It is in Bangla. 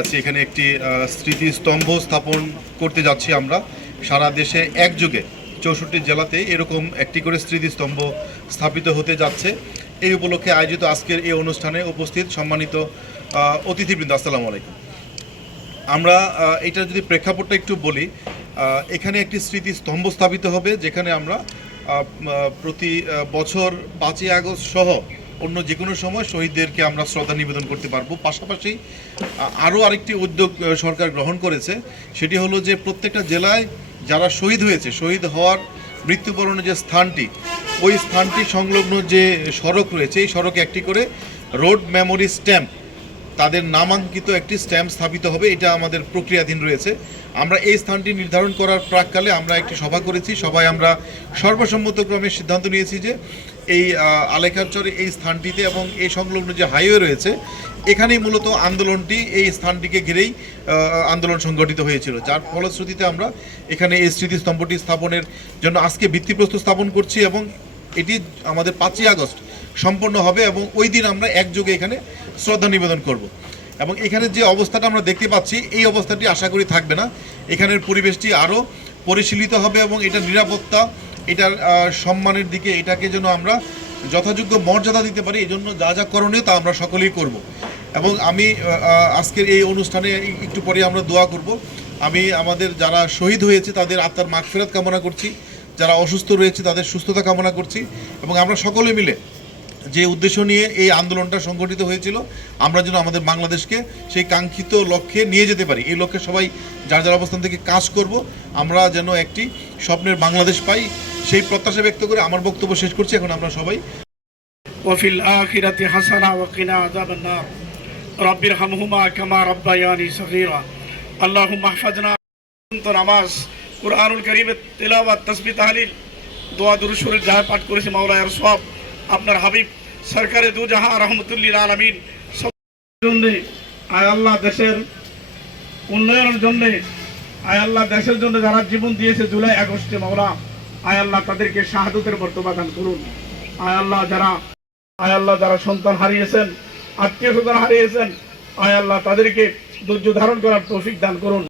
আছে, এখানে একটি স্মৃতিস্তম্ভ স্থাপন করতে যাচ্ছি আমরা। সারা দেশে একযোগে চৌষট্টি জেলাতে এরকম একটি করে স্মৃতিস্তম্ভ স্থাপিত হতে যাচ্ছে। এই উপলক্ষে আয়োজিত আজকের এই অনুষ্ঠানে উপস্থিত সম্মানিত অতিথিবৃন্দ, আসসালামু আলাইকুম। আমরা এটা যদি প্রেক্ষাপটটা একটু বলি এখানে একটি স্মৃতিস্তম্ভ স্থাপিত হবে, যেখানে আমরা প্রতি বছর পাঁচই আগস্ট সহ অন্য যে কোনো সময় শহীদদেরকে আমরা শ্রদ্ধা নিবেদন করতে পারব। পাশাপাশি আরও আরেকটি উদ্যোগ সরকার গ্রহণ করেছে। সেটি হলো যে প্রত্যেকটা জেলায় যারা শহীদ হয়েছে, শহীদ হওয়ার মৃত্যুবরণের যে স্থানটি, ওই স্থানটি সংলগ্ন যে সড়ক রয়েছে, এই সড়কে একটি করে রোড মেমোরি স্ট্যাম্প তাদের নামাঙ্কিত একটি স্ট্যাম্প স্থাপিত হবে, এটা আমাদের প্রক্রিয়াধীন রয়েছে। আমরা এই স্থানটি নির্ধারণ করার প্রাককালে আমরা একটি সভা করেছি সবাই আমরা সর্বসম্মতক্রমে সিদ্ধান্ত নিয়েছি যে এই আলেখারচরে এই স্থানটিতে এবং এই সংলগ্ন যে হাইওয়ে রয়েছে, এখানেই মূলত আন্দোলনটি, এই স্থানটিকে ঘিরেই আন্দোলন সংগঠিত হয়েছিল। যার ফলশ্রুতিতে আমরা এখানে এই স্মৃতিস্তম্ভটি স্থাপনের জন্য আজকে ভিত্তিপ্রস্তর স্থাপন করছি এবং এটি আমাদের পাঁচই আগস্ট সম্পন্ন হবে এবং ওই দিন আমরা একযোগে এখানে শ্রদ্ধা নিবেদন করব। এবং এখানে যে অবস্থাটা আমরা দেখতে পাচ্ছি, এই অবস্থাটি আশা করি থাকবে না। এখানের পরিবেশটি আরও পরিশীলিত হবে এবং এটা নিরাপত্তা, এটার সম্মানের দিকে এটাকে যেন আমরা যথাযোগ্য মর্যাদা দিতে পারি এই জন্য যা যা করণীয় তা আমরা সকলেই করব। এবং আমি আজকের এই অনুষ্ঠানে একটু পরে আমরা দোয়া করব। আমি আমাদের যারা শহীদ হয়েছে, তাদের আত্মার মাগফিরাত কামনা করছি। যারা অসুস্থ রয়েছে, তাদের সুস্থতা কামনা করছি। এবং আমরা সকলে মিলে যে উদ্দেশ্য নিয়ে এই আন্দোলনটা সংগঠিত হয়েছিল, আমরা যেন আমাদের বাংলাদেশকে সেই কাঙ্ক্ষিত লক্ষ্যে নিয়ে যেতে পারি। এই লক্ষ্যে সবাই যার যার অবস্থান থেকে কাজ করব, আমরা যেন একটি স্বপ্নের বাংলাদেশ পাই। সেই প্রত্যাশা ব্যক্ত করে আমার বক্তব্য শেষ করছি। এখন আমরা সবাই ওয়াফিল আখিরাতে হাসানা ওয়াকিনা হামহুমা তাহলিল। দোয়া, দুরুদ যা পাঠ করেছে মাওলায়ার সব আপনার হাবিব, সরকারে দু জাহা রহমতুল্লিল আলমিন। জন্যে আয় আল্লাহ দেশের উন্নয়নের জন্যে, আয় আল্লাহ দেশের জন্য যারা জীবন দিয়েছে জুলাই আগস্টে, মাওলা, আয় আল্লাহ তাদেরকে শাহাদতের বর্তমান করুন। আয় আল্লাহ যারা, আয় আল্লাহ যারা সন্তান হারিয়েছেন, আত্মীয় স্বজন হারিয়েছেন, আয় আল্লাহ তাদেরকে ধৈর্য ধারণ করার তৌফিক দান করুন।